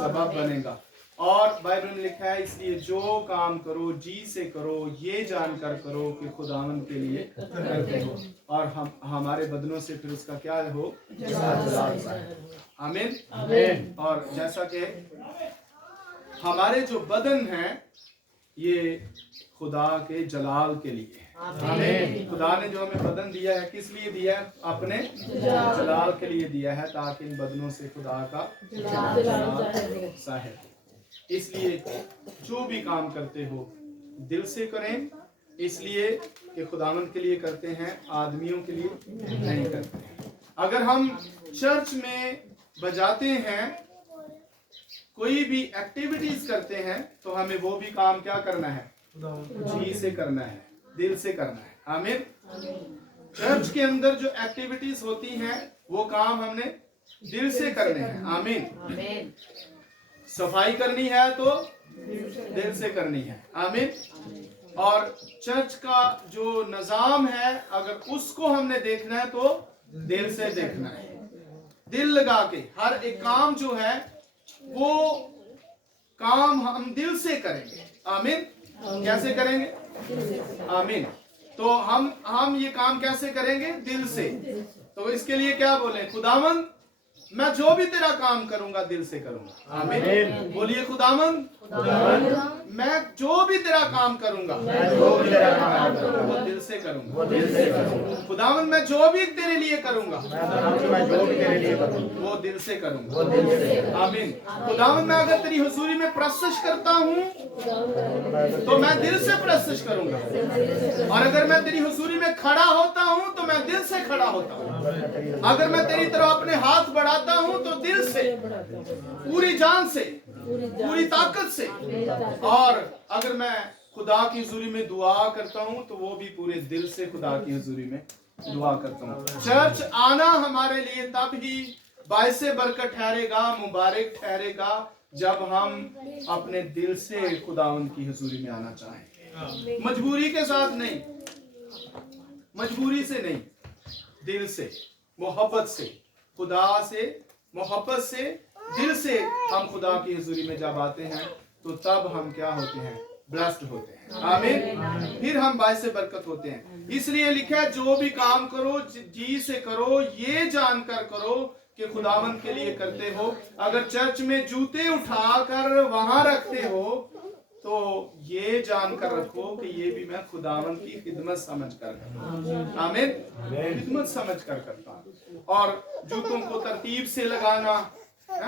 सबब बनेगा। और बाइबल में लिखा है इसलिए जो काम करो जी से करो, ये जानकर करो कि खुदावंद के लिए करते हो, और हम हमारे बदनों से फिर उसका क्या हो, जलाल है। आमीन। और जैसा कि हमारे जो बदन हैं ये खुदा के जलाल के लिए, आमीन। खुदा ने जो हमें बदन दिया है किस लिए दिया है? अपने जलाल के लिए दिया है, ताकि इन बदनों से खुदा का जलाल जाहिर हो। इसलिए जो भी काम करते हो दिल से करें, इसलिए कि खुदावंद के लिए करते हैं, आदमियों के लिए नहीं करते। अगर हम चर्च में बजाते हैं, कोई भी एक्टिविटीज करते हैं, तो हमें वो भी काम क्या करना है? जी से करना है, दिल से करना है। आमीन। चर्च के अंदर जो एक्टिविटीज होती हैं वो काम हमने दिल से करने हैं। आमीन। सफाई करनी है तो दिल से करनी है। आमीन। और चर्च का जो निजाम है अगर उसको हमने देखना है तो दिल से देखना है, दिल लगा के। हर एक काम जो है वो काम हम दिल से करेंगे। आमीन। कैसे करेंगे? आमीन। तो हम ये काम कैसे करेंगे? दिल से। तो इसके लिए क्या बोले? खुदावंद मैं जो भी तेरा काम करूंगा दिल से करूंगा। आमीन। बोलिए खुदावंद मैं जो भी तेरा काम करूंगा वो दिल से करूंगा। खुदावंद मैं जो भी तेरे लिए करूंगा वो दिल से करूंगा। आमीन। खुदावंद मैं अगर तेरी हुजूरी में प्रस्तुत करता हूँ तो मैं दिल से प्रस्तुत करूंगा, और अगर मैं तेरी हुजूरी में खड़ा होता हूँ तो मैं दिल से खड़ा होता हूँ। अगर मैं तेरी तरफ अपने हाथ बढ़ाता हूँ तो दिल से, पूरी जान से, पूरी ताकत से। और अगर मैं खुदा की हुजूरी में दुआ करता हूँ तो वो भी पूरे दिल से खुदा की हुजूरी में दुआ करता हूँ। चर्च आना हमारे लिए तब ही बाइस बरकत ठहरेगा, मुबारक ठहरेगा, जब हम अपने दिल से खुदावंद की हुजूरी में आना चाहें। मजबूरी के साथ नहीं, मजबूरी से नहीं, दिल से, मोहब्बत से, खुदा से मोहब्बत से, दिल से हम खुदा की हुजूरी में जब आते हैं तो तब हम क्या होते हैं? ब्लेस्ड होते हैं। आमीन। फिर हम बाइस बरकत होते हैं। इसलिए लिखा है जो भी काम करो जी से करो, ये जानकर करो कि खुदावंद के लिए करते हो। अगर चर्च में जूते उठाकर वहां रखते हो तो ये जानकर रखो कि ये भी मैं खुदावंद की खिदमत समझ कर करता हूं। आमीन। खिदमत समझ कर करता हूं। और जूतों को तरतीब से लगाना,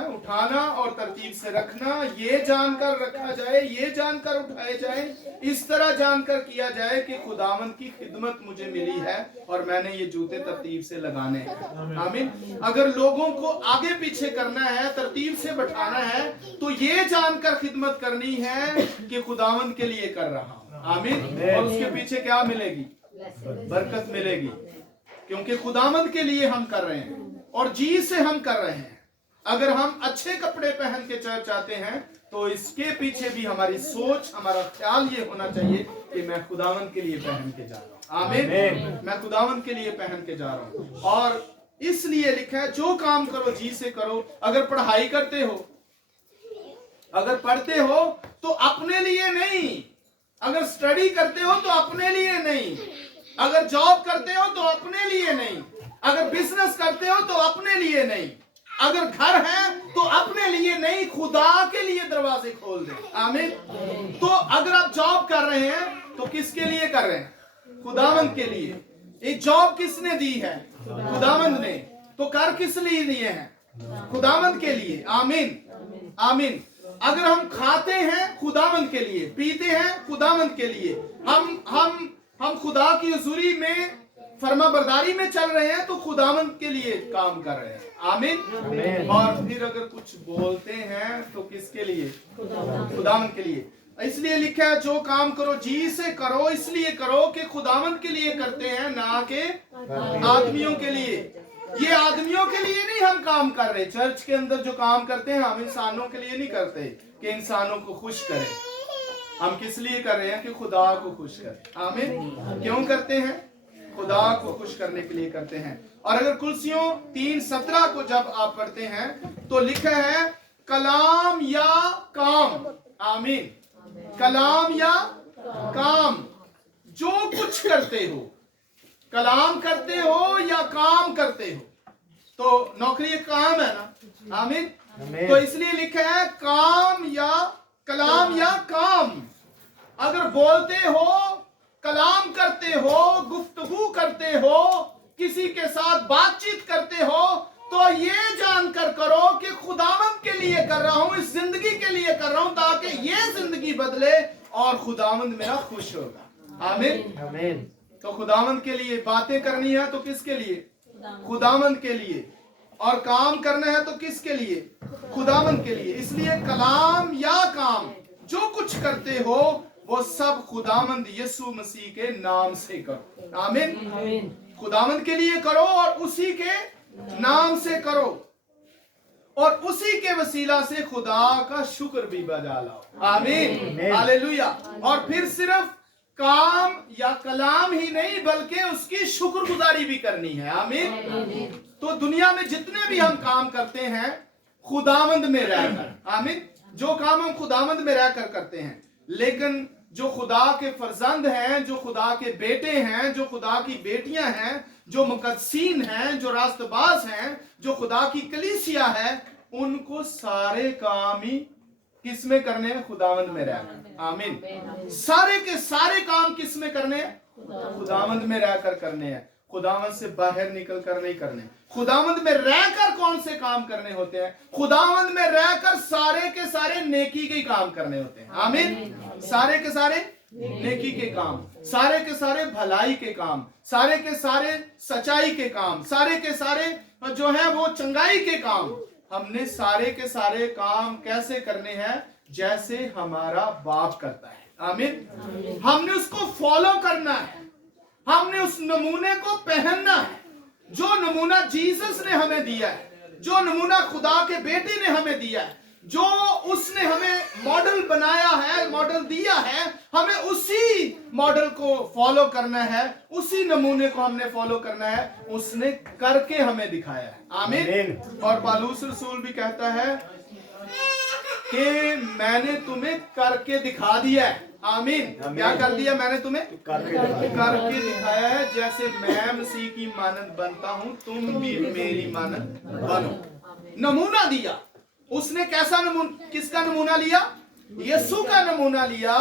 उठाना और तरतीब से रखना, ये जानकर रखा जाए, ये जानकर उठाए जाए, इस तरह जानकर किया जाए कि खुदावंद की खिदमत मुझे मिली है और मैंने ये जूते तरतीब से लगाने हैं। आमीन। अगर लोगों को आगे पीछे करना है, तरतीब से बैठाना है, तो ये जानकर खिदमत करनी है कि खुदावंद के लिए कर रहा हूं। आमीन। और उसके पीछे क्या मिलेगी? बरकत मिलेगी, क्योंकि खुदावंद के लिए हम कर रहे हैं और जी से हम कर रहे हैं। अगर हम अच्छे कपड़े पहन के चर्च आते हैं तो इसके पीछे भी हमारी सोच, हमारा ख्याल ये होना चाहिए कि मैं खुदावंद के लिए पहन के जा रहा हूँ। आमीन। मैं खुदावंद के लिए पहन के जा रहा हूँ। और इसलिए लिखा है जो काम करो जी से करो। अगर पढ़ाई करते हो, अगर पढ़ते हो तो अपने लिए नहीं, अगर स्टडी करते हो तो अपने लिए नहीं, अगर जॉब करते हो तो अपने लिए नहीं, अगर बिजनेस करते हो तो अपने लिए नहीं, अगर घर है तो अपने लिए नहीं, खुदा के लिए दरवाजे खोल दे। आमीन। तो अगर आप जॉब कर रहे हैं तो किसके लिए कर रहे हैं? खुदावंद के लिए। ये जॉब किसने दी है? खुदावंद ने। तो कर किस लिए दिए हैं? खुदावंद के लिए। आमीन। आमीन। अगर हम खाते हैं खुदावंद के लिए, पीते हैं खुदावंद के लिए, हम खुदा की हुजूरी में फर्मा बरदारी में चल रहे हैं तो खुदावंद के लिए काम कर रहे हैं। आमीन। और फिर अगर कुछ बोलते हैं तो किसके लिए? खुदावंद के लिए। इसलिए लिखा है जो काम करो जी से करो, इसलिए करो कि खुदावंद के लिए करते हैं, ना कि आदमियों के लिए। ये आदमियों के लिए नहीं हम काम कर रहे। चर्च के अंदर जो काम करते हैं हम इंसानों के लिए नहीं करते कि इंसानों को खुश करें। हम किस लिए कर रहे हैं? कि खुदा को खुश करें। आमीन। क्यों करते हैं? खुदा को खुश करने के लिए करते हैं। और अगर कुलसियों 3:17 को जब आप पढ़ते हैं तो लिखा है कलाम या काम, आमीन, कलाम या काम, जो कुछ करते हो, कलाम करते हो या काम करते हो, तो नौकरी एक काम है ना, आमीन। तो इसलिए लिखा है काम या कलाम या काम। अगर बोलते हो, कलाम करते हो, गुफ्तगू करते हो, किसी के साथ बातचीत करते हो, तो ये जानकर करो कि खुदावंद के लिए कर रहा हूं, इस जिंदगी के लिए कर रहा हूं, ताकि ये जिंदगी बदले और खुदावंद मेरा खुश होगा, आमीन, आमीन। तो खुदावंद के लिए बातें करनी है तो किसके लिए? खुदावंद के लिए। और काम करना है तो किसके लिए? खुदावंद के लिए। इसलिए कलाम या काम जो कुछ करते हो वो सब खुदावंद यीशु मसीह के नाम से करो, आमीन। खुदावंद के लिए करो और उसी के नाम से करो, और उसी के वसीला से खुदा का शुक्र भी बजा लाओ, आमीन, हालेलुया। और फिर सिर्फ काम या कलाम ही नहीं बल्कि उसकी शुक्रगुजारी भी करनी है, आमीन। तो दुनिया में जितने भी हम काम करते हैं खुदावंद में रहकर, आमीन, जो काम हम खुदावंद में रहकर करते हैं, लेकिन जो खुदा के फर्जंद हैं, जो खुदा के बेटे हैं, जो खुदा की बेटियां हैं, जो मुकद्दसीन हैं, जो रास्तबाज हैं, जो खुदा की कलीसिया है, उनको सारे काम ही किस में करने हैं? खुदावंद में रहकर, आमीन। सारे के सारे काम किस में करने हैं? खुदावंद में रहकर करने हैं। खुदावंद से बाहर निकल कर नहीं करने। खुदावंद में रहकर कौन से काम करने होते हैं? खुदावंद में रहकर सारे के सारे नेकी के काम करने होते हैं, आमीन। सारे के सारे नेकी के काम, सारे के सारे भलाई के काम, सारे के सारे सच्चाई के काम, सारे के सारे जो है वो चंगाई के काम, हमने सारे के सारे काम कैसे करने हैं? जैसे हमारा बाप करता है, आमीन। हमने उसको फॉलो करना है, हमने उस नमूने को पहनना है जो नमूना जीसस ने हमें दिया है, जो नमूना खुदा के बेटे ने हमें दिया है, जो उसने हमें मॉडल बनाया है, मॉडल दिया है, हमें उसी मॉडल को फॉलो करना है, उसी नमूने को हमने फॉलो करना है, उसने करके हमें दिखाया है, आमीन। और पौलुस रसूल भी कहता है कि मैंने तुम्हें करके दिखा दिया है, आमीन। क्या कर दिया? मैंने तुम्हें करके दिखाया है, जैसे मैं मसीह की मानद बनता हूं तुम भी मेरी मानद बनो। नमूना दिया उसने। कैसा नमूना? किसका नमूना लिया? यीशु का नमूना लिया,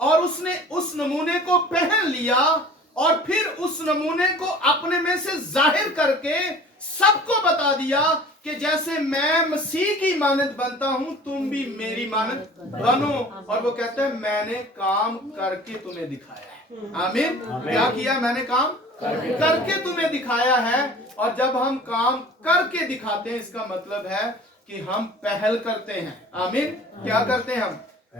और उसने उस नमूने को पहन लिया, और फिर उस नमूने को अपने में से जाहिर करके सबको बता दिया कि जैसे मैं मसीह की मानद बनता हूं तुम भी मेरी मानद बनो। और वो कहता है मैंने काम करके तुम्हें दिखाया है, आमीन। क्या किया? मैंने काम करके तुम्हें दिखाया है। और जब हम काम करके दिखाते हैं, इसका मतलब है कि हम पहल करते हैं, आमीन। क्या करते हैं?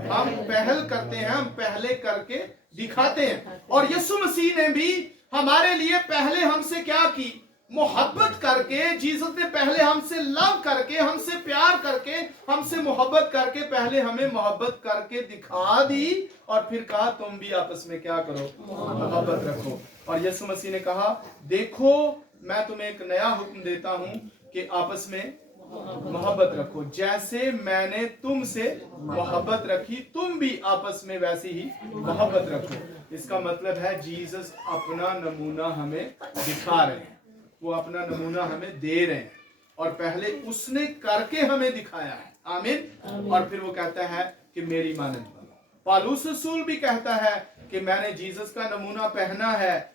हम पहल करते हैं, हम पहले करके दिखाते हैं। और यीशु मसीह ने भी हमारे लिए पहले हमसे क्या की? मोहब्बत करके। जीसस ने पहले हमसे लव करके, हमसे प्यार करके, हमसे मोहब्बत करके पहले हमें मोहब्बत करके दिखा दी, और फिर कहा तुम भी आपस में क्या करो? मोहब्बत रखो। और यीशु मसीह ने कहा देखो मैं तुम्हें एक नया हुक्म देता हूं कि आपस में मोहब्बत रखो, जैसे मैंने तुमसे मोहब्बत रखी तुम भी आपस में वैसी ही मोहब्बत रखो। इसका मतलब है जीसस अपना नमूना हमें दिखा रहे हैं, वो अपना नमूना हमें दे रहे हैं, और पहले उसने करके हमें दिखाया है, आमीन। और फिर वो कहता है कि मेरी मानद बनो। पौलुस रसूल भी कहता है कि मैंने जीसस का नमूना पहना है,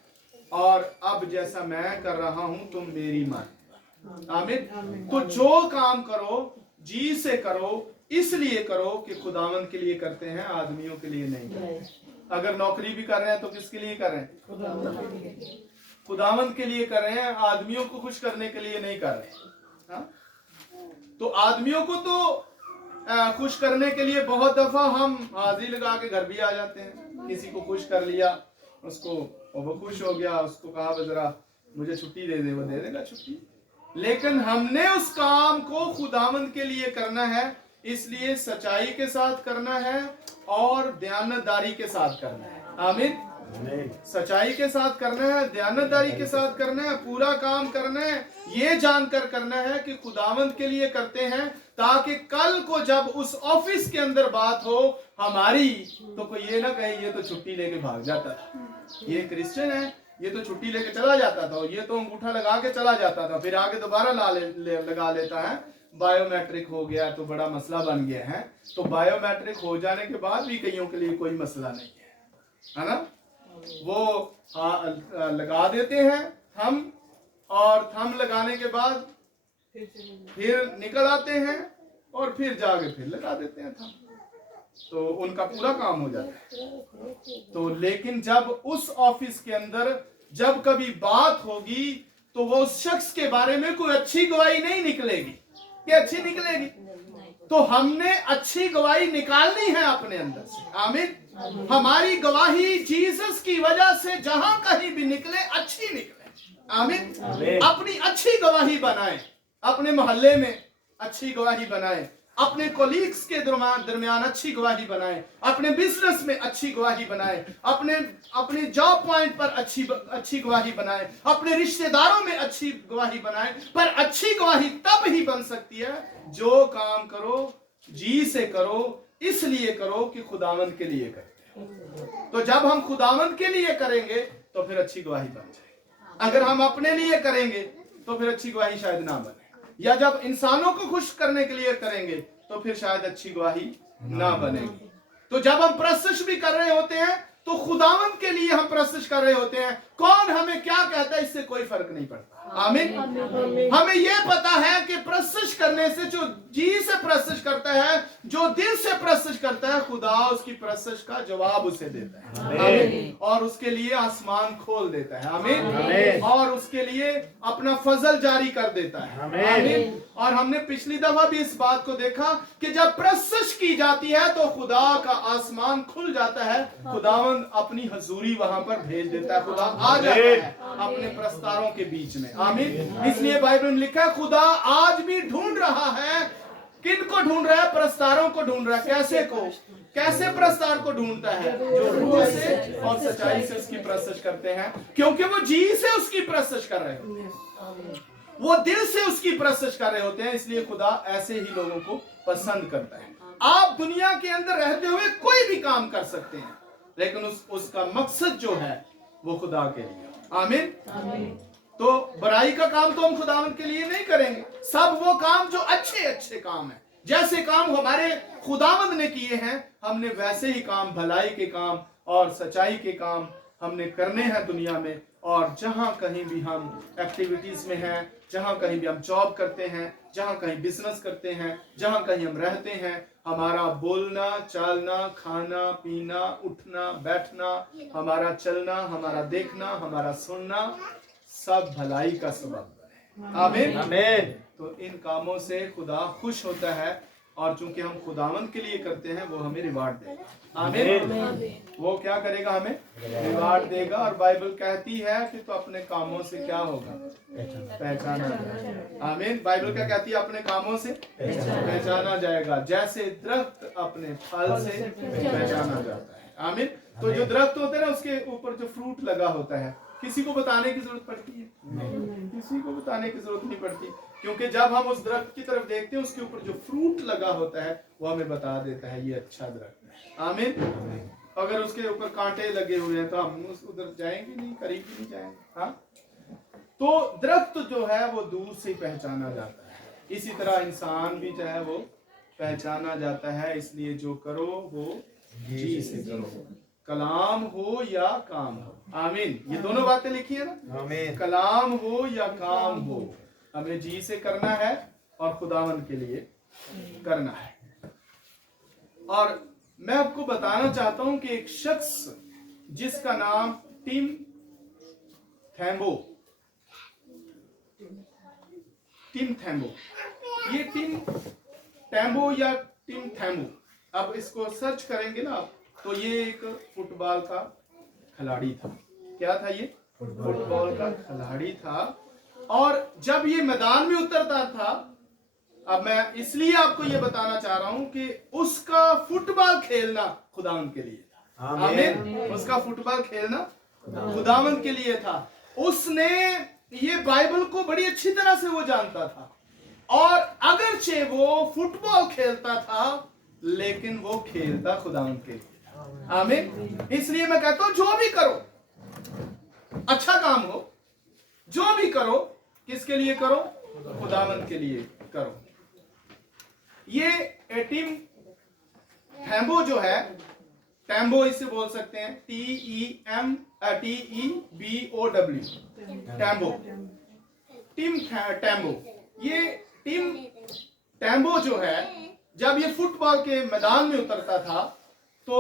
और अब जैसा मैं कर रहा हूं तुम मेरी मानद, आमीन। तो जो काम करो जी से करो, इसलिए करो कि खुदावंद के लिए करते हैं, आदमियों के लिए नहीं करते। अगर नौकरी भी कर रहे हैं तो किसके लिए कर रहे हैं? खुदावंद के लिए कर रहे हैं, आदमियों को खुश करने के लिए नहीं कर रहे हैं। तो आदमियों को तो खुश करने के लिए बहुत दफा हम हाजिरी लगा के घर भी आ जाते हैं। किसी को खुश कर लिया, उसको वो खुश हो गया, उसको कहा जरा मुझे छुट्टी दे दे, वो दे देगा छुट्टी। लेकिन हमने उस काम को खुदावंद के लिए करना है, इसलिए सच्चाई के साथ करना है और दयानतदारी के साथ करना है, आमीन। सच्चाई के साथ करना है, दयानतदारी के साथ करना है, पूरा काम करना है, ये जानकर करना है कि खुदावंद के लिए करते हैं ताकि कल को जब उस ऑफिस के अंदर बात हो हमारी, तो कोई ये ना कहे ये तो छुट्टी लेके भाग जाता था, ये क्रिश्चियन है, ये तो छुट्टी लेके चला जाता था, ये तो अंगूठा लगा के चला जाता था, फिर आगे दोबारा लगा लेता है, बायोमेट्रिक हो गया तो बड़ा मसला बन गया है। तो बायोमेट्रिक हो जाने के बाद भी कईयों के लिए कोई मसला नहीं है ना, वो लगा देते हैं थंब, और थंब लगाने के बाद फिर निकल आते हैं और फिर जाके फिर लगा देते हैं थंब, तो उनका पूरा काम हो जाता है। तो लेकिन जब उस ऑफिस के अंदर जब कभी बात होगी तो वो उस शख्स के बारे में कोई अच्छी गवाही नहीं निकलेगी, ये अच्छी निकलेगी, तो हमने अच्छी गवाही निकालनी है अपने अंदर से। आमीन। हमारी गवाही जीसस की वजह से जहां कहीं भी निकले अच्छी निकले। आमीन। अपनी अच्छी गवाही बनाएं, अपने मोहल्ले में अच्छी गवाही बनाएं, अपने कोलीग्स के दरमियान अच्छी गवाही बनाएं, अपने बिजनेस में अच्छी गवाही बनाएं, अपने जॉब पॉइंट पर अच्छी गवाही बनाएं, अपने रिश्तेदारों में अच्छी गवाही बनाएं। पर अच्छी गवाही तब ही बन सकती है जो काम करो जी से करो, इसलिए करो कि खुदावंद के लिए करते हैं। तो जब हम खुदावंद के लिए करेंगे तो फिर अच्छी गवाही बन जाएगी। अगर हम अपने लिए करेंगे तो फिर अच्छी गवाही शायद ना बने, या जब इंसानों को खुश करने के लिए करेंगे तो फिर शायद अच्छी गवाही ना बनेगी। तो जब हम प्रस्तुत भी कर रहे होते हैं तो खुदावंद के लिए हम प्रस्तुत कर रहे होते हैं, कौन हमें क्या कहता है इससे कोई फर्क नहीं पड़ता। आमीन। हमें यह पता है कि प्रस्तुत करने से, जो जी से प्रस्तुत करता है, जो दिल से प्रस्तुत करता है, खुदा उसकी प्रस्तुत का जवाब उसे देता है। आमीन। और उसके लिए आसमान खोल देता है। आमीन। और उसके लिए अपना फजल जारी कर देता है। आमीन। और हमने पिछली दफा भी इस बात को देखा कि जब प्रस्तुत की जाती है तो खुदा का आसमान खुल जाता है, खुदावंद अपनी हजूरी वहां पर भेज देता है, खुदा आ जाता है अपने प्रस्तारों के बीच में। आमीन। इसलिए बाइबल में लिखा है खुदा आज भी ढूंढ रहा है, किन को ढूंढ रहा है? प्रस्तारों को ढूंढ रहा है। कैसे को? कैसे प्रस्तार को ढूंढता है? जो रूह से और सच्चाई से उसकी प्रस्तुत करते हैं, क्योंकि वो जी से उसकी प्रस्तुत कर रहे होते हैं, वो दिल से उसकी प्रस्तुत कर रहे होते हैं। इसलिए खुदा ऐसे ही लोगों को पसंद करता है। आप दुनिया के अंदर रहते हुए कोई भी काम कर सकते हैं, लेकिन उसका मकसद जो है वो खुदा के लिए। आमीन। तो बुराई का काम तो हम खुदावंद के लिए नहीं करेंगे। सब वो काम जो अच्छे अच्छे काम है, जैसे काम हमारे खुदावंद ने किए हैं, हमने वैसे ही काम, भलाई के काम और सच्चाई के काम हमने करने हैं दुनिया में। और जहां कहीं भी हम एक्टिविटीज में हैं, जहां कहीं भी हम जॉब करते हैं, जहां कहीं बिजनेस करते हैं, जहां कहीं हम रहते हैं, हमारा बोलना, चालना, खाना, पीना, उठना, बैठना, हमारा चलना, हमारा देखना, हमारा सुनना, सब भलाई का सबब है। आमीन। आमीन। तो इन कामों से खुदा खुश होता है, और चूंकि हम खुदावंद के लिए करते हैं वो हमें रिवार्ड देगा। आमीन। वो क्या करेगा? हमें रिवार्ड देगा। और बाइबल कहती है कि तो अपने कामों से क्या होगा? पहचाना जाएगा। आमीन। बाइबल क्या कहती है? अपने कामों से पहचाना जाएगा, जैसे दरख्त अपने फल से पहचाना जाता है। आमीन। तो जो दरख्त होते हैं ना, उसके ऊपर जो फ्रूट लगा होता है, किसी को बताने की जरूरत पड़ती है? नहीं, किसी को बताने की जरूरत नहीं पड़ती, क्योंकि जब हम उस दरख्त की तरफ देखते हैं, उसके ऊपर जो फ्रूट लगा होता है वो हमें बता देता है ये अच्छा दरख्त है। आमीन। अगर उसके ऊपर कांटे लगे हुए हैं तो हम उधर जाएंगे नहीं, करीब भी नहीं जाएंगे। हाँ, तो दरख्त जो है वो दूर से पहचाना जाता है। इसी तरह इंसान भी जो है वो पहचाना जाता है। इसलिए जो करो वो जी से करो, कलाम हो या काम हो। आमीन। ये दोनों बातें लिखी है ना। आमीन। कलाम हो या काम हो, हमें जी से करना है और खुदावंद के लिए करना है। और मैं आपको बताना चाहता हूं कि एक शख्स जिसका नाम टिम थैम्बो, ये टिम टैम्बो या टिम थैम्बो, अब इसको सर्च करेंगे ना आप, तो ये एक फुटबॉल का खिलाड़ी था। क्या था ये? फुटबॉल का खिलाड़ी था। और जब ये मैदान में उतरता था, अब मैं इसलिए आपको ये बताना चाह रहा हूं कि उसका फुटबॉल खेलना खुदावंद के लिए था। आमीन। उसका फुटबॉल खेलना खुदावंद के लिए था। उसने ये बाइबल को बड़ी अच्छी तरह से वो जानता था, और अगरचे वो फुटबॉल खेलता था लेकिन वो खेलता खुदावंद के लिए। आमीन। इसलिए मैं कहता हूं जो भी करो, अच्छा काम हो, जो भी करो, किसके लिए करो? खुदावंद के लिए करो। ये टीम टैम्बो जो है, टैम्बो इसे बोल सकते हैं, TEMBO, टैम्बो, टीम टैम्बो। ये टीम टैम्बो जो है, जब ये फुटबॉल के मैदान में उतरता था तो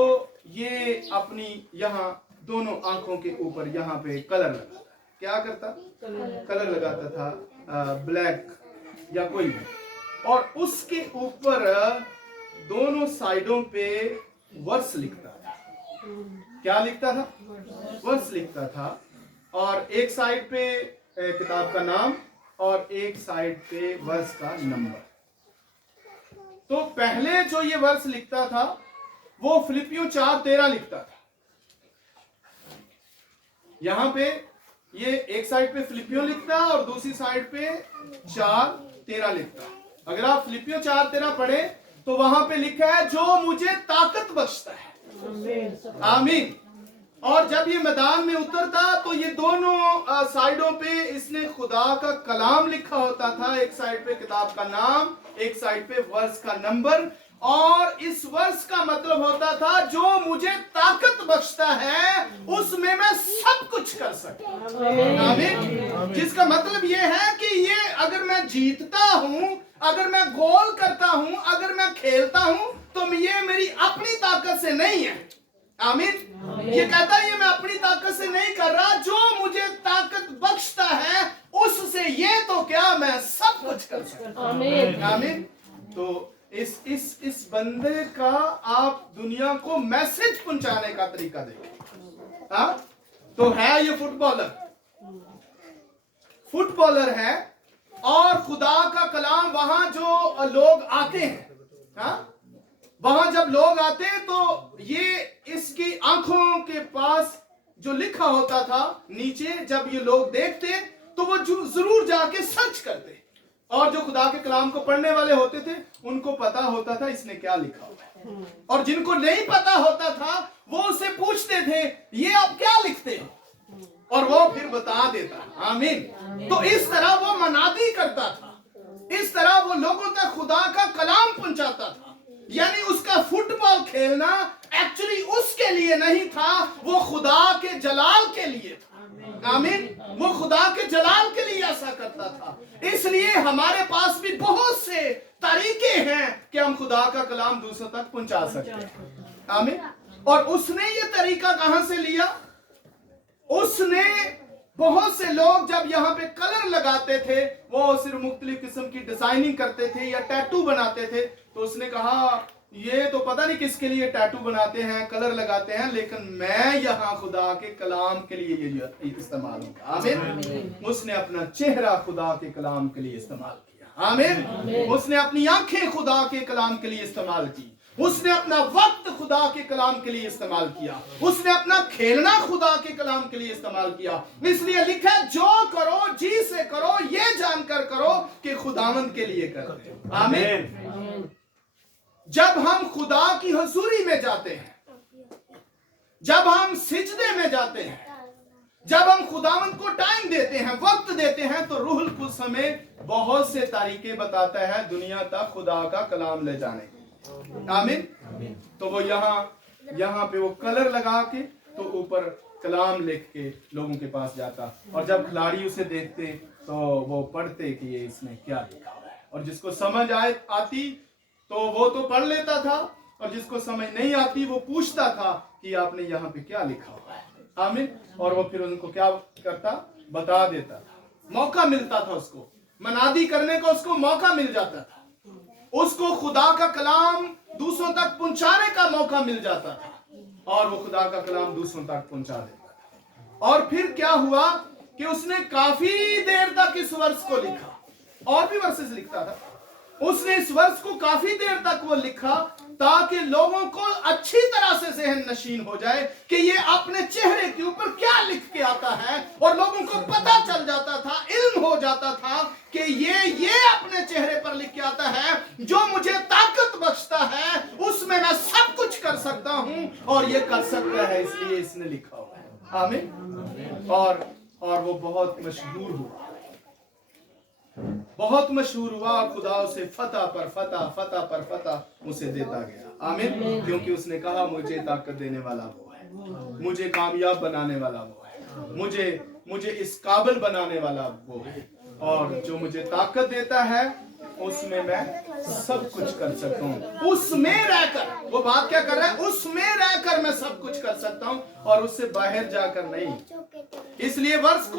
ये अपनी यहाँ दोनों आंखों के ऊपर यहाँ पे कलर लगाता। क्या करता? कलर लगाता था, ब्लैक या कोई भी, और उसके ऊपर दोनों साइडों पे वर्स लिखता था। क्या लिखता था? वर्स लिखता था। और एक साइड पे किताब का नाम और एक साइड पे वर्स का नंबर। तो पहले जो ये वर्स लिखता था वो फिलिपियों 4:13 लिखता था। यहां पे ये एक साइड पे फिलिपियों लिखता और दूसरी साइड पे 4:13 लिखता। अगर आप फिलिपियों 4:13 पढ़े तो वहां पे लिखा है जो मुझे ताकत बख्शता है। आमीन। और जब ये मैदान में उतरता तो ये दोनों साइडों पे इसने खुदा का कलाम लिखा होता था। एक साइड पे किताब का नाम, एक साइड पे वर्स का नंबर, और इस वर्स का मतलब होता था जो मुझे ताकत बख्शता है उसमें मैं सब कुछ कर सकता। आमीन। जिसका मतलब ये है कि ये अगर मैं जीतता हूं, अगर मैं गोल करता हूं, अगर मैं खेलता हूं, तो ये मेरी अपनी ताकत से नहीं है। आमीन। ये कहता है ये मैं अपनी ताकत से नहीं कर रहा, जो मुझे ताकत बख्शता है उससे ये तो क्या मैं सब कुछ कर सकता। आमीन। आमीन। तो इस बंदे का आप दुनिया को मैसेज पहुंचाने का तरीका देखिए। हाँ, तो है ये फुटबॉलर है, और खुदा का कलाम वहां जो लोग आते हैं, हाँ, वहां जब लोग आते हैं तो ये इसकी आंखों के पास जो लिखा होता था नीचे, जब ये लोग देखते तो वो जरूर जाके सर्च करते, और जो खुदा के कलाम को पढ़ने वाले होते थे उनको पता होता था इसने क्या लिखा हुआ है, और जिनको नहीं पता होता था वो उससे पूछते थे ये आप क्या लिखते हो, और वो फिर बता देता। आमीन। तो इस तरह वो मनादी करता था, इस तरह वो लोगों तक खुदा का कलाम पहुंचाता था। यानी उसका फुटबॉल खेलना एक्चुअली उसके लिए नहीं था, वो खुदा के जलाल के लिए था। आमीन। वो खुदा के जलाल के लिए ऐसा करता था। इसलिए हमारे पास भी बहुत से तरीके हैं कि हम खुदा का कलाम दूसरों तक पहुंचा सकते हैं। आमीन। और उसने ये तरीका कहां से लिया? उसने बहुत से लोग जब यहाँ पे कलर लगाते थे, वो सिर्फ मुख्तलिफ किस्म की डिजाइनिंग करते थे या टैटू बनाते थे, तो उसने कहा ये तो पता नहीं किसके लिए टैटू बनाते हैं, कलर लगाते हैं, लेकिन मैं यहाँ खुदा के कलाम के लिए ये इस्तेमाल होगा। आमीन। उसने अपना चेहरा खुदा के कलाम के लिए इस्तेमाल किया। आमीन। उसने अपनी आंखें खुदा के कलाम के लिए इस्तेमाल की, उसने अपना वक्त खुदा के कलाम के लिए इस्तेमाल किया, उसने अपना खेलना खुदा के कलाम के लिए इस्तेमाल किया। इसलिए लिखा जो करो जी से करो, ये जानकर करो कि खुदावंद के लिए करते हैं। आमीन। जब हम खुदा की हुजूरी में जाते हैं, जब हम सिजदे में जाते हैं, जब हम खुदावंद को टाइम देते हैं, वक्त देते हैं, तो रूहुल कुद्स हमें बहुत से तरीके बताता है दुनिया तक खुदा का कलाम ले जाने के। आमीन। तो वो यहाँ पे वो कलर लगा के तो ऊपर कलाम लिख के लोगों के पास जाता, और जब खिलाड़ी उसे देखते तो वो पढ़ते कि ये इसमें क्या लिखा हुआ है, और जिसको समझ आती तो वो तो पढ़ लेता था, और जिसको समझ नहीं आती वो पूछता था कि आपने यहाँ पे क्या लिखा हुआ है। आमीन। और वो फिर उनको क्या करता? बता देता था। मौका मिलता था उसको, मनादी करने का उसको मौका मिल जाता था, उसको खुदा का कलाम दूसरों तक पहुंचाने का मौका मिल जाता था, और वो खुदा का कलाम दूसरों तक पहुंचा देता था। और फिर क्या हुआ कि उसने काफी देर तक इस वर्ष को लिखा, और भी वर्सेस लिखता था। उसने इस वर्ष को काफी देर तक वो लिखा, ताकि लोगों को अच्छी तरह से ज़हन नशीन हो जाए कि ये अपने चेहरे के ऊपर क्या लिख के आता है, और लोगों को पता चल जाता था, इल्म हो जाता था कि ये अपने चेहरे पर लिख के आता है, जो मुझे ताकत बख्शता है उसमें मैं सब कुछ कर सकता हूं, और ये कर सकता है इसलिए इसने लिखा हुआ है। आमीन। और वो बहुत मशहूर हुआ, बहुत मशहूर हुआ, और खुदा उसे फतह पर फतह उसे देता गया। आमीन। क्योंकि उसने कहा मुझे ताकत देने वाला वो है, मुझे कामयाब बनाने वाला वो है, मुझे इस काबिल बनाने वाला वो है, और जो मुझे ताकत देता है उसमें मैं सब कुछ कर सकता हूँ। उसमें रहकर, वो बात क्या कर रहा है, उसमें रहकर मैं सब कुछ कर सकता हूँ, और उससे बाहर जाकर नहीं। इसलिए वर्ष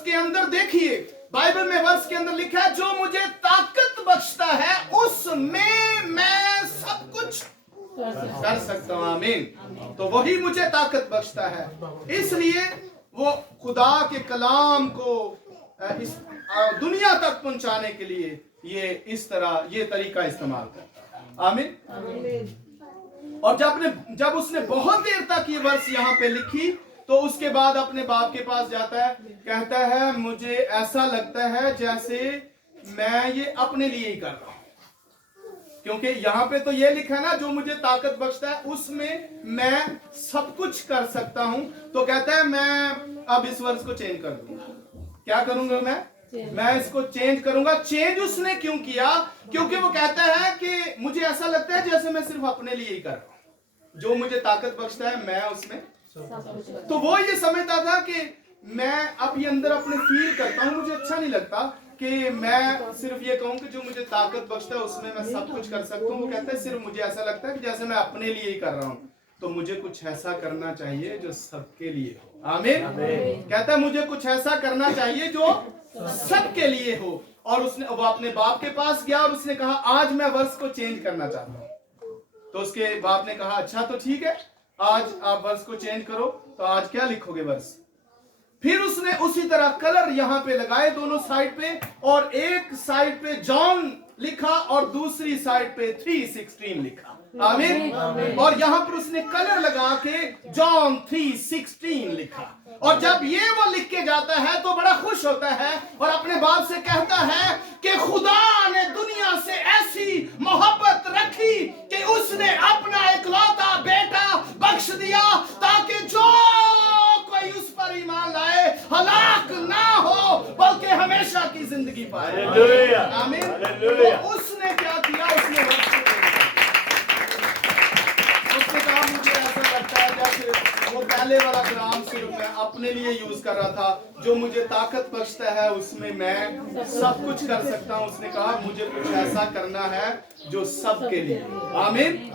के अंदर देखिए, बाइबल में वर्ष के अंदर लिखा है, जो मुझे ताकत बख्शता है उसमें मैं सब कुछ कर सकता हूँ। आमीन। तो वही मुझे ताकत बख्शता है, इसलिए वो खुदा के कलाम को इस दुनिया तक पहुंचाने के लिए ये तरीका इस्तेमाल करता है। आमीन। और जब उसने बहुत देर तक ये वर्ष यहाँ पे लिखी, तो उसके बाद अपने बाप के पास जाता है, कहता है मुझे ऐसा लगता है जैसे मैं ये अपने लिए ही कर रहा हूं, क्योंकि यहाँ पे तो ये लिखा है ना, जो मुझे ताकत बख्शता है उसमें मैं सब कुछ कर सकता हूं। तो कहता है मैं अब इस वर्ष को चेंज कर दूंगा। क्या करूंगा मैं इसको चेंज करूंगा। चेंज उसने क्यों किया? क्योंकि वो कहता है कि मुझे ऐसा लगता है जैसे मैं सिर्फ अपने लिए ही कर रहा हूं, जो मुझे ताकत बख्शता है मैं उसमें। तो वो ये समझता था कि मैं अब ये अंदर अपने फील करता हूं, मुझे अच्छा नहीं लगता कि मैं सिर्फ ये कहूं कि जो मुझे ताकत बख्शता है उसमें मैं सब कुछ कर सकता हूं। वो कहता है सिर्फ मुझे ऐसा लगता है कि जैसे मैं अपने लिए ही कर रहा हूं, तो मुझे कुछ ऐसा करना चाहिए जो सबके लिए हो। आमीन। कहता है मुझे कुछ ऐसा करना चाहिए जो सबके लिए हो। और वो अपने बाप के पास गया और उसने कहा आज मैं वर्ष को चेंज करना चाहता हूं। तो उसके बाप ने कहा अच्छा तो ठीक है, आज आप वर्ष को चेंज करो। तो आज क्या लिखोगे वर्ष? फिर उसने उसी तरह कलर यहाँ पे लगाए दोनों साइड पे, और एक साइड पे जॉन लिखा और दूसरी साइड पे 3:16 लिखा। आमीन। और यहाँ पर उसने कलर लगा के जॉन 3:16 लिखा। और जब ये वो लिख के जाता है तो बड़ा खुश होता है और अपने बाप से कहता है कि खुदा ने दुनिया से ऐसी मोहब्बत रखी कि उसने अपना इकलौता बेटा बख्श दिया, ताकि जो कोई उस पर ईमान लाए हलाक ना हो बल्कि हमेशा की जिंदगी पाए। आमीन। तो उसने क्या किया? उसने कहा मुझे ऐसा लगता है जैसे वो पहले वाला ग्राम सिर्फ मैं अपने लिए यूज कर रहा था, जो मुझे ताकत बख्शता है उसमें मैं सब कुछ कर सकता हूं। उसने कहा मुझे कुछ ऐसा करना है जो सबके लिए। आमीन।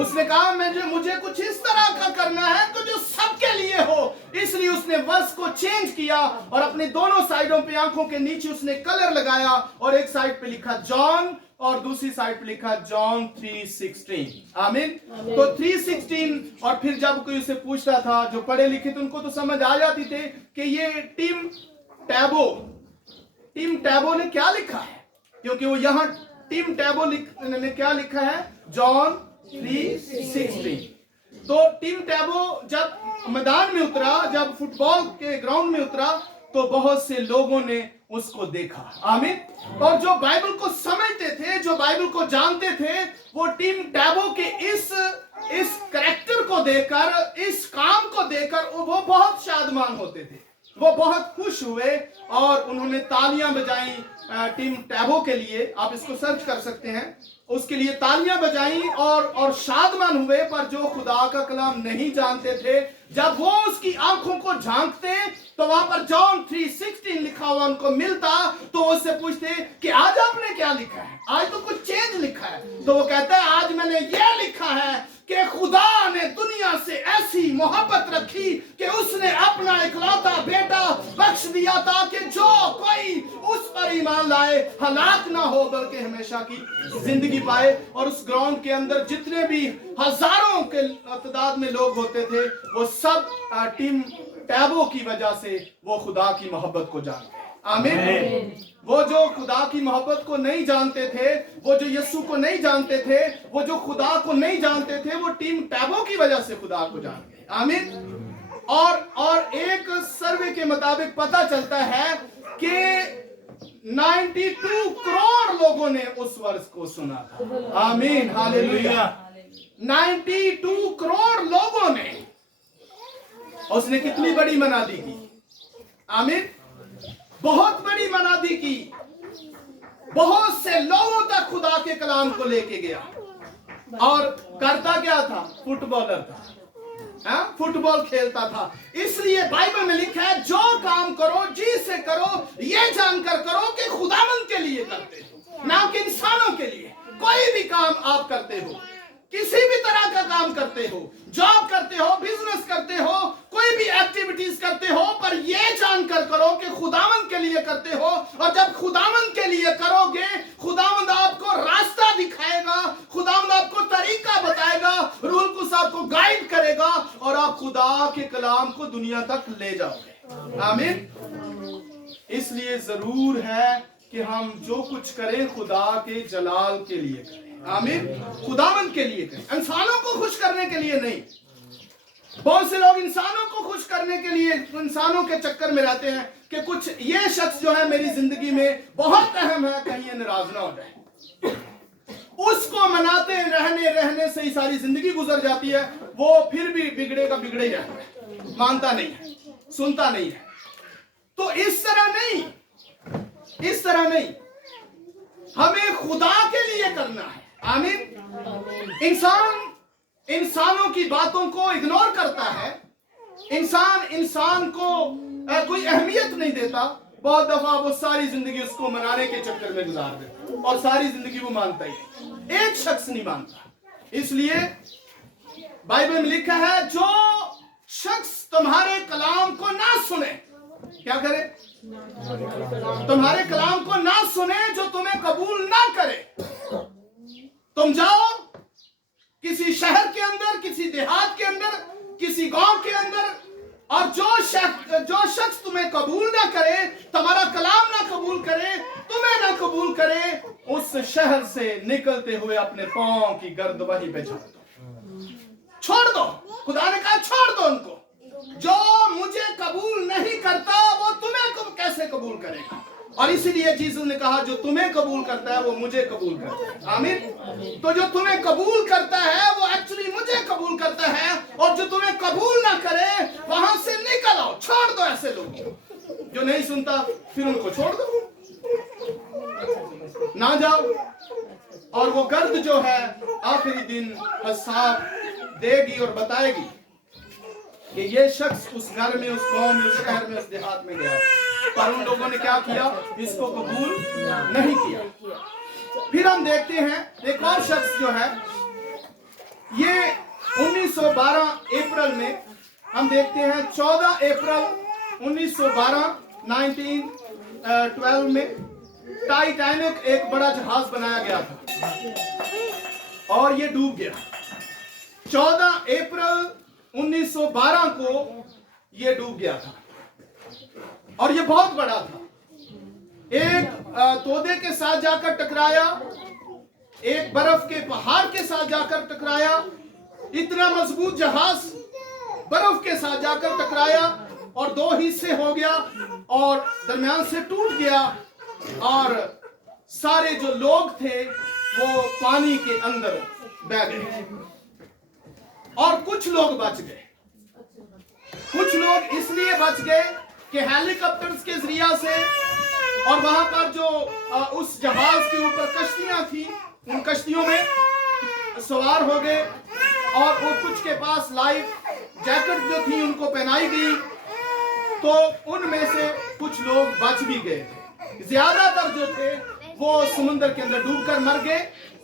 उसने कहा मुझे कुछ इस तरह का करना है तो जो सबके लिए हो। इसलिए उसने वर्ष को चेंज किया और अपने दोनों साइडों पे आंखों के नीचे उसने कलर लगाया और एक साइड पे लिखा जॉन और दूसरी साइड पे लिखा जॉन 3:16। आमीन। तो 3:16। और फिर जब कोई उसे पूछता था, जो पढ़े लिखे थे उनको तो समझ आ जाती थे कि ये टिम टैबो ने क्या लिखा है, क्योंकि वो यहाँ टिम टैबो ने क्या लिखा है, जॉन 3:16। तो टिम टैबो जब मैदान में उतरा, जब फुटबॉल के ग्राउंड में उतरा, तो बहुत से लोगों ने उसको देखा। आमीन। और जो बाइबल को समझते थे, जो बाइबल को जानते थे, वो टिम टैबो के इस कैरेक्टर को देखकर, इस काम को देखकर वो बहुत शादमान होते थे, वो बहुत खुश हुए और उन्होंने तालियां बजाई टिम टैबो के लिए। आप इसको सर्च कर सकते हैं, उसके लिए तालियां बजाई और शादमान हुए। पर जो खुदा का कलाम नहीं जानते थे, जब वो उसकी आंखों को झांकते तो वहां पर जॉन 3:16 लिखा हुआ उनको मिलता, तो वो उससे पूछते कि आज आपने क्या लिखा है, आज तो कुछ चेंज लिखा है। तो वो कहता है आज मैंने ये लिखा है कि खुदा ने दुनिया से ऐसी मोहब्बत रखी कि उसने अपना इकलौता बेटा बख्श दिया, ताकि जो कोई उस पर ईमान लाए हलाक ना हो बल्कि हमेशा की जिंदगी पाए। और उस ग्राउंड के अंदर जितने भी हजारों के तादाद में लोग होते थे, वो सब टिम टैबो की वजह से वो खुदा की मोहब्बत को जान गए। आमीन। वो जो खुदा की मोहब्बत को नहीं जानते थे, वो जो यीशु को नहीं जानते थे, वो जो खुदा को नहीं जानते थे, वो टीम टैबो की वजह से खुदा को जान गए। आमीन। और एक सर्वे के मुताबिक पता चलता है कि 92 करोड़ लोगों ने उस वर्ष को सुना था। आमीन, हालेलुया। 92 करोड़ लोगों ने। उसने कितनी बड़ी मनादी की? आमीन। बहुत बड़ी मनादी की। बहुत से लोगों तक खुदा के कलाम को लेके गया। और करता क्या था? फुटबॉलर था, फुटबॉल खेलता था। इसलिए बाइबल में लिखा है, जो काम करो जी से करो, ये जानकर करो कि खुदावंद के लिए करते हो, ना कि इंसानों के लिए। कोई भी काम आप करते हो, किसी भी तरह का काम करते हो, जॉब करते हो, बिजनेस करते हो, कोई भी एक्टिविटीज करते हो, पर ये जानकर करो कि खुदावंद के लिए करते हो। और जब खुदावंद के लिए करोगे, खुदावंद आपको रास्ता दिखाएगा, खुदावंद आपको तरीका बताएगा, रूल कुछ आपको गाइड करेगा, और आप खुदा के कलाम को दुनिया तक ले जाओगे। आमीन। इसलिए जरूर है कि हम जो कुछ करें खुदा के जलाल के लिए करें। आमीन। खुदावंद के लिए करें, इंसानों को खुश करने के लिए नहीं। बहुत से लोग इंसानों को खुश करने के लिए इंसानों के चक्कर में रहते हैं कि कुछ ये शख्स जो है मेरी जिंदगी में बहुत अहम है, कहीं ये नाराज ना हो जाए। उसको मनाते रहने से ही सारी जिंदगी गुजर जाती है। वो फिर भी बिगड़ेगा, बिगड़े जाता है, मानता नहीं है, सुनता नहीं है। तो इस तरह नहीं, इस तरह नहीं, हमें खुदा के लिए करना है। आमीन। इंसानों की बातों को इग्नोर करता है। इंसान को कोई अहमियत नहीं देता। बहुत दफा वो सारी जिंदगी उसको मनाने के चक्कर में गुजार देता, और सारी जिंदगी वो मानता ही, एक शख्स नहीं मानता। इसलिए बाइबल में लिखा है, जो शख्स तुम्हारे कलाम को ना सुने, क्या करे? तुम्हारे कलाम को ना सुने, जो तुम्हें कबूल ना करे। तुम जाओ किसी शहर के अंदर, किसी देहात के अंदर, किसी गांव के अंदर, और जो शख्स तुम्हें कबूल ना करे, तुम्हारा कलाम ना कबूल करे, तुम्हें ना कबूल करे, उस शहर से निकलते हुए अपने पांव की गर्द वहीं पे छोड़ दो, छोड़ दो। खुदा ने कहा छोड़ दो उनको। जो मुझे कबूल नहीं करता, वो तुम्हें कैसे कबूल करेगा? और इसीलिए यीशु ने कहा, जो तुम्हें कबूल करता है वो मुझे कबूल करता है। आमीन। तो जो तुम्हें कबूल करता है वो एक्चुअली मुझे कबूल करता है, और जो तुम्हें कबूल ना करे, वहां से निकल आओ, छोड़ दो ऐसे लोग। जो नहीं सुनता, फिर उनको छोड़ दो, ना जाओ। और वो गर्द जो है आखिरी दिन हिसाब देगी और बताएगी कि ये शख्स उस घर में, उस गांव में, उस शहर में, उस देहात में गया, पर उन लोगों ने क्या किया? इसको कबूल नहीं किया। फिर हम देखते हैं एक और शख्स जो है, ये 1912 अप्रैल में हम देखते हैं, 14 अप्रैल 1912 1912 में टाइटैनिक एक बड़ा जहाज बनाया गया था और ये डूब गया। 14 अप्रैल 1912 को ये डूब गया था और ये बहुत बड़ा था। एक तोदे के साथ जाकर टकराया, एक बर्फ के पहाड़ के साथ जाकर टकराया। इतना मजबूत जहाज बर्फ के साथ जाकर टकराया और दो हिस्से हो गया और दरमियान से टूट गया और सारे जो लोग थे वो पानी के अंदर बह गए और कुछ लोग बच गए। कुछ लोग इसलिए बच गए कि हेलीकॉप्टर्स के जरिया से और वहां पर जो उस जहाज के ऊपर कश्तियां थी, उन कश्तियों में सवार हो गए और वो कुछ के पास लाइफ जैकेट जो थी उनको पहनाई गई, तो उनमें से कुछ लोग बच भी गए। ज्यादातर जो थे वो समुद्र के अंदर डूबकर मर गए,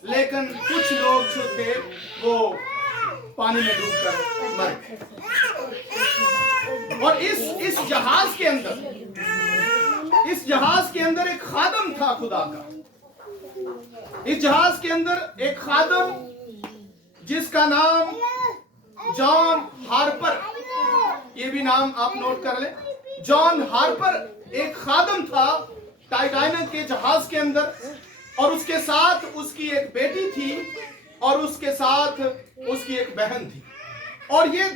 लेकिन कुछ लोग जो थे वो पानी में डूबकर मर गए। और इस जहाज के अंदर एक खादम था खुदा का। इस जहाज के अंदर एक खादम जिसका नाम जॉन हार्पर, ये भी नाम आप नोट कर लें, जॉन हार्पर एक खादम था टाइटैनिक के जहाज के अंदर, और उसके साथ उसकी एक बेटी थी और उसके साथ उसकी एक बहन थी। और ये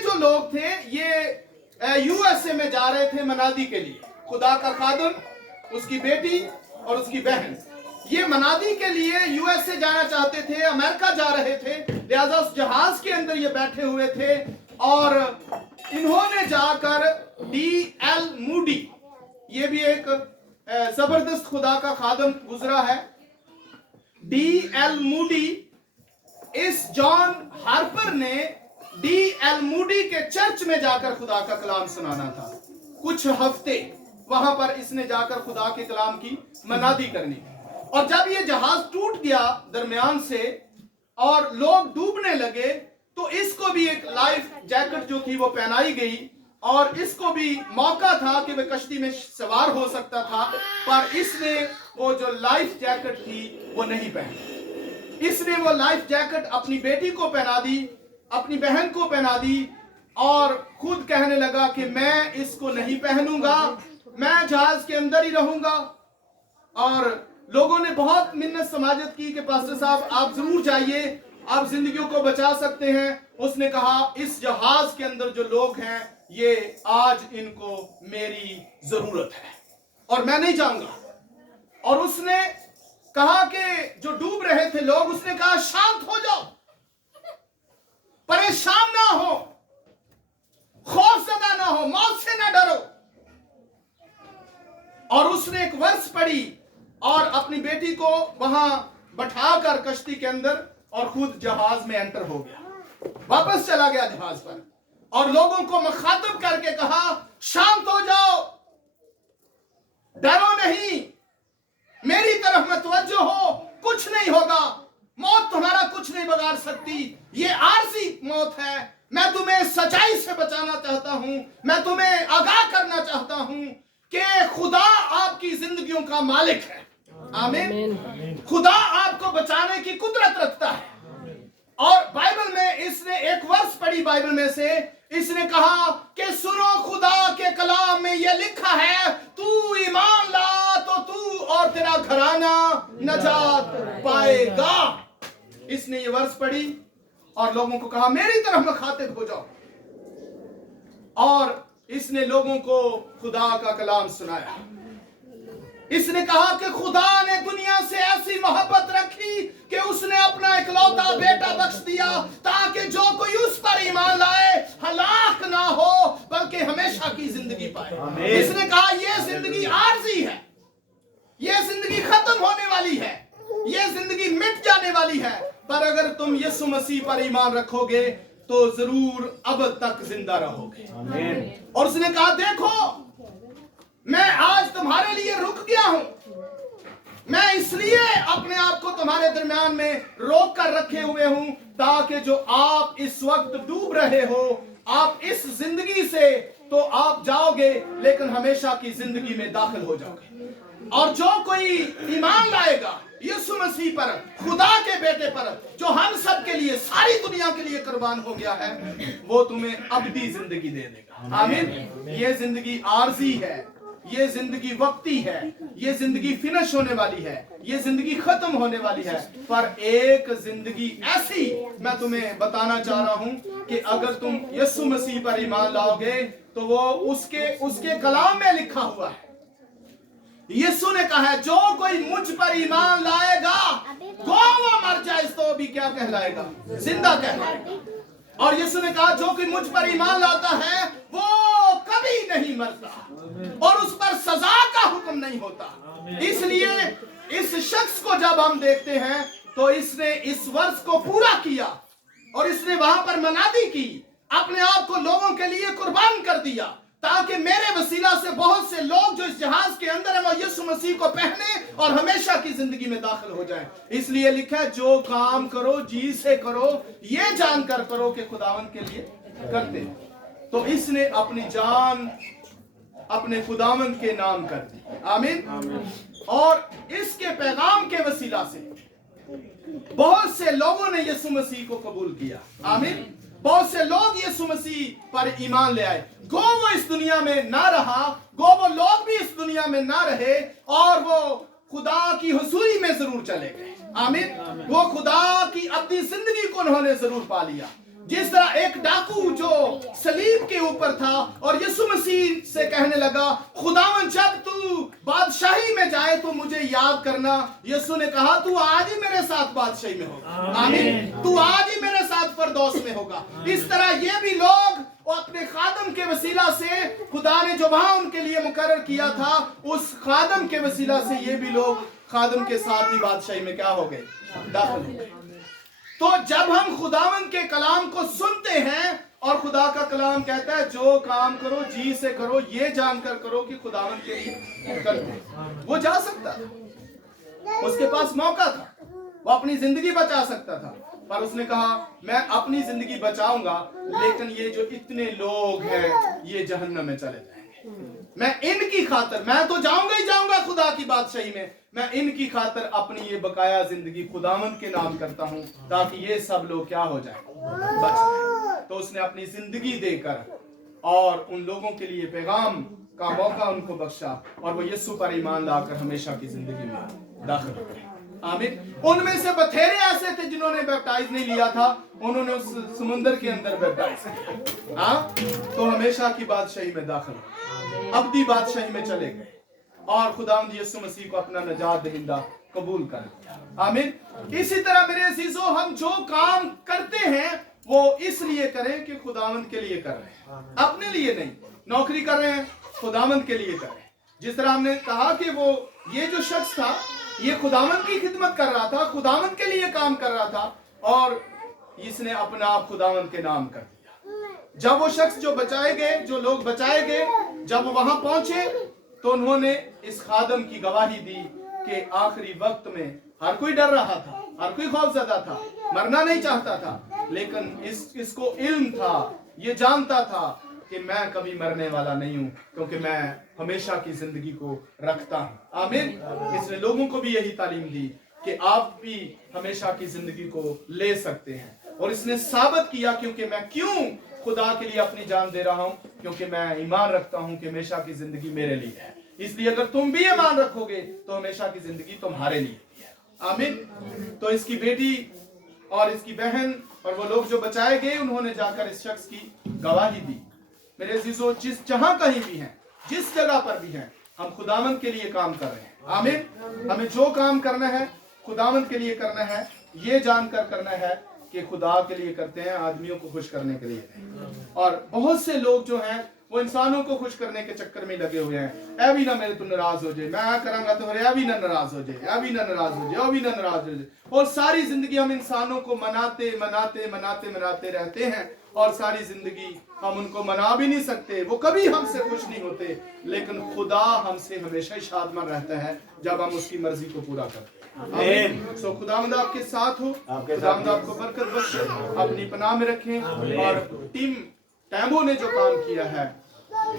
जो लोग थे ये यूएसए में जा रहे थे मनादी के लिए। खुदा का खादम, उसकी बेटी और उसकी बहन, ये मनादी के लिए यूएसए जाना चाहते थे, अमेरिका जा रहे थे। लिहाजा उस जहाज के अंदर ये बैठे हुए थे और इन्होंने जाकर D.L. मूडी, ये भी एक जबरदस्त खुदा का खादम गुजरा है, D.L. मूडी, इस जॉन हार्पर ने D.L. मूडी के चर्च में जाकर खुदा का कलाम सुनाना था। कुछ हफ्ते वहां पर इसने जाकर खुदा के कलाम की मनादी करनी। और जब ये जहाज टूट गया दरमियान से और लोग डूबने लगे, तो इसको भी एक लाइफ जैकेट जो थी वो पहनाई गई, और इसको भी मौका था कि वह कश्ती में सवार हो सकता था, पर इसने वो जो लाइफ जैकेट थी वो नहीं पहनी। इसने वो लाइफ जैकेट अपनी बेटी को पहना दी, अपनी बहन को पहना दी, और खुद कहने लगा कि मैं इसको नहीं पहनूंगा, मैं जहाज के अंदर ही रहूंगा। और लोगों ने बहुत मिन्नत समाजत की कि पास्टर साहब आप जरूर जाइए, आप जिंदगियों को बचा सकते हैं। उसने कहा इस जहाज के अंदर जो लोग हैं ये आज इनको मेरी जरूरत है और मैं नहीं जाऊंगा। और उसने कहा कि जो डूब रहे थे लोग, उसने कहा शांत हो जाओ, परेशान ना हो, खौफजदा ना हो, मौत से ना डरो। और उसने एक वर्ष पढ़ी और अपनी बेटी को वहां बैठाकर कश्ती के अंदर और खुद जहाज में एंटर हो गया, वापस चला गया जहाज पर, और लोगों को मुखातिब करके कहा शांत हो जाओ, डरो नहीं, मेरी तरफ मतवज्जो हो, कुछ नहीं होगा, मौत तुम्हारा कुछ नहीं बिगाड़ सकती, ये आरजी मौत है। मैं तुम्हें सच्चाई से बचाना चाहता हूं, मैं तुम्हें आगाह करना चाहता हूं कि खुदा आपकी जिंदगियों का मालिक है। आमीन। खुदा आपको बचाने की कुदरत रखता है। और बाइबल में इसने एक वर्ष पढ़ी, बाइबल में से इसने कहा कि सुनो, खुदा के कलाम में यह लिखा है, तू ईमान ला तो तू और तेरा घराना नजात पाएगा। इसने ये वर्ष पढ़ी और लोगों को कहा मेरी तरफ मुखातिब हो जाओ, और इसने लोगों को खुदा का कलाम सुनाया। इसने कहा कि खुदा ने दुनिया से ऐसी मोहब्बत रखी कि उसने अपना इकलौता बेटा बख्श दिया, ताकि जो कोई उस पर ईमान लाए हलाक ना हो बल्कि हमेशा की जिंदगी पाए। इसने कहा यह जिंदगी आरजी है, यह जिंदगी खत्म होने वाली है, यह जिंदगी मिट जाने वाली है, पर अगर तुम यीशु मसीह पर ईमान रखोगे तो जरूर अब तक जिंदा रहोगे। और उसने कहा देखो, मैं आज तुम्हारे लिए रुक गया हूं, मैं इसलिए अपने आप को तुम्हारे दरमियान में रोक कर रखे हुए हूं, ताकि जो आप इस वक्त डूब रहे हो, आप इस जिंदगी से तो आप जाओगे लेकिन हमेशा की जिंदगी में दाखिल हो जाओगे। और जो कोई ईमान लाएगा यीशु मसीह पर, खुदा के बेटे पर, जो हम सब के लिए, सारी दुनिया के लिए कुर्बान हो गया है, वो तुम्हें अबदी जिंदगी दे देगा। आमीन। ये जिंदगी आरजी है, ये जिंदगी वक्ती है, ये जिंदगी फिनिश होने वाली है, ये जिंदगी खत्म होने वाली है, पर एक जिंदगी ऐसी मैं तुम्हें बताना चाह रहा हूं कि अगर तुम यीशु मसीह पर ईमान लाओगे तो वो उसके कलाम में लिखा हुआ है। यीशु ने कहा है जो कोई मुझ पर ईमान लाएगा, वो मर जाए तो भी क्या कहलाएगा? जिंदा कहलाएगा। और यीशु ने कहा जो कोई मुझ पर ईमान लाता है वो कभी नहीं मरता और उस पर सजा का हुक्म नहीं होता। इसलिए इस शख्स को जब हम देखते हैं तो इसने इस वर्ष को पूरा किया और इसने वहां पर मनादी की, अपने आप को लोगों के लिए कुर्बान कर दिया, ताकि मेरे वसीला से बहुत से लोग जो इस जहाज के अंदर हैं वो यीशु मसीह को पहने और हमेशा की जिंदगी में दाखिल हो जाएं। इसलिए लिखा है जो काम करो जी से करो, ये जानकर करो कि खुदावंद के लिए करते हैं। तो इसने अपनी जान अपने खुदावंद के नाम कर दी। आमीन। और इसके पैगाम के वसीला से बहुत से लोगों ने यीशु मसीह को कबूल किया। आमीन। बहुत से लोग यीशु मसीह पर ईमान ले आए। गो वो इस दुनिया में ना रहा, गो वो लोग भी इस दुनिया में ना रहे, और वो खुदा की हुजूरी में जरूर चले गए। आमीन। वो खुदा की अपनी जिंदगी को उन्होंने जरूर पा लिया। जिस तरह एक डाकू जो सलीब के ऊपर था और यीशु मसीह से कहने लगा, खुदावन जब तू बादशाही में जाए तो मुझे याद करना। यीशु ने कहा, तू आज ही मेरे साथ बादशाही में होगा। आमीन। तू आज ही मेरे साथ फिरदौस में होगा। इस तरह ये भी लोग अपने खादम के वसीला से, खुदा ने जो वहां उनके लिए मुकर्रर किया था, उस खादम के वसीला से ये भी लोग खादम के साथ ही बादशाही में क्या हो गए, दाखिल हो गए। तो जब हम खुदावंद के कलाम को सुनते हैं और खुदा का कलाम कहता है जो काम करो जी से करो, ये जानकर करो कि खुदावंद के लिए करते, वो जा सकता था, उसके पास मौका था, वो अपनी जिंदगी बचा सकता था, पर उसने कहा मैं अपनी जिंदगी बचाऊंगा, लेकिन ये जो इतने लोग हैं ये जहन्नम में चले जाएंगे। मैं इनकी खातर, मैं तो जाऊंगा ही जाऊंगा खुदा की बादशाही में, मैं इनकी खातर अपनी ये बकाया जिंदगी खुदावंद के नाम करता हूं, ताकि ये सब लोग क्या हो जाए, बच जाए। तो उसने अपनी जिंदगी देकर और उन लोगों के लिए पैगाम का मौका उनको बख्शा, और वो यीशु पर ईमान लाकर हमेशा की जिंदगी में दाखिल हो गए। आमीन। उनमें से बथेरे ऐसे थे जिन्होंने बैप्टाइज नहीं लिया था, उन्होंने उस समुंदर के अंदर बैप्टाइज किया, हाँ, तो हमेशा की बादशाही में दाखिल हो, अब्दी बादशाही में चले गए और खुदावंद यीशु मसीह को अपना नजात दहिंदा कबूल कर लिया। आमीन। इसी तरह मेरे अजीजों, हम जो काम करते हैं वो इसलिए करें कि खुदावंद के लिए कर रहे हैं, अपने लिए नहीं। नौकरी कर रहे हैं, खुदावंद के लिए कर रहे हैं। जिस तरह हमने कहा कि वो ये जो शख्स था ये खुदावंद की खिदमत कर रहा था, खुदावंद के लिए काम कर रहा था, और इसने अपना आप खुदावंद के नाम कर दिया। जब वो शख्स जो बचाए गए, जो लोग बचाए गए, जब वो वहां पहुंचे तो उन्होंने इस खादम की गवाही दी कि आखिरी वक्त में हर कोई डर रहा था, हर कोई खौफजदा था, मरना नहीं चाहता था, लेकिन इसको इल्म था, ये जानता था कि मैं कभी मरने वाला नहीं हूं, क्योंकि मैं हमेशा की जिंदगी को रखता हूं। आमीन। इसने लोगों को भी यही तालीम दी कि आप भी हमेशा की जिंदगी को ले सकते हैं, और इसने साबित किया क्योंकि मैं क्यों खुदा के लिए अपनी जान दे रहा हूं, क्योंकि मैं ईमान रखता हूं कि हमेशा की जिंदगी मेरे लिए है। इसलिए अगर तुम भी ईमान रखोगे तो हमेशा की जिंदगी तुम्हारे लिए है। आमीन। तो इसकी बेटी और इसकी बहन और वो लोग जो बचाए गए, उन्होंने जाकर इस शख्स की गवाही दी। मेरे अजीजों, जिस जहां कहीं भी हैं, जिस जगह पर भी हैं, हम खुदावंद के लिए काम कर रहे हैं। आमीन। हमें जो काम करना है खुदावंद के लिए करना है, ये जानकर करना है कि खुदा के लिए करते हैं, आदमियों को खुश करने के लिए नहीं। और बहुत से लोग जो हैं वो इंसानों को खुश करने के चक्कर में लगे हुए हैं। ऐ भी ना मेरे तो नाराज हो जाए, मैं करांगा तो ऐ भी ना नाराज हो जाए, ऐ भी ना नाराज हो जाए, ऐ भी ना नाराज हो जाए। और सारी जिंदगी हम इंसानों को मनाते मनाते मनाते मनाते रहते हैं, और सारी जिंदगी हम उनको मना भी नहीं सकते, वो कभी हमसे खुश नहीं होते। लेकिन खुदा हमसे हमेशा ही शादमान रहता है जब हम उसकी मर्जी को पूरा करते हैं। आमीन। सो खुदावंद आपके साथ हो, खुदावंद आपको बरकत बख्शे, अपनी पनाह में रखें, और टीम टैम्बो ने जो काम किया है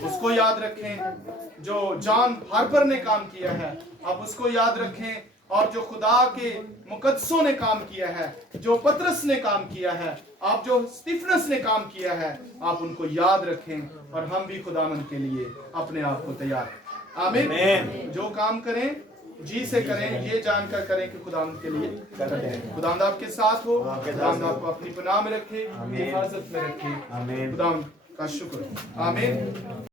उसको याद रखें, जो जॉन हार्पर ने काम किया है आप उसको याद रखें, और जो खुदा के मुकद्दसों ने काम किया है, जो पतरस ने काम किया है, आप जो स्टीफनस ने काम किया है, आप उनको याद रखें, और हम भी खुदावंद के लिए अपने आप को तैयार रखें। आमीन। जो काम करें जी से करें, ये जानकर करें कि खुदावंद के लिए करते हैं। खुदावंद आपके साथ हो, खुदावंद आपको अपनी पनाह में रखे, हिफाजत में रखे। खुदावंद का शुक्र। आमीन।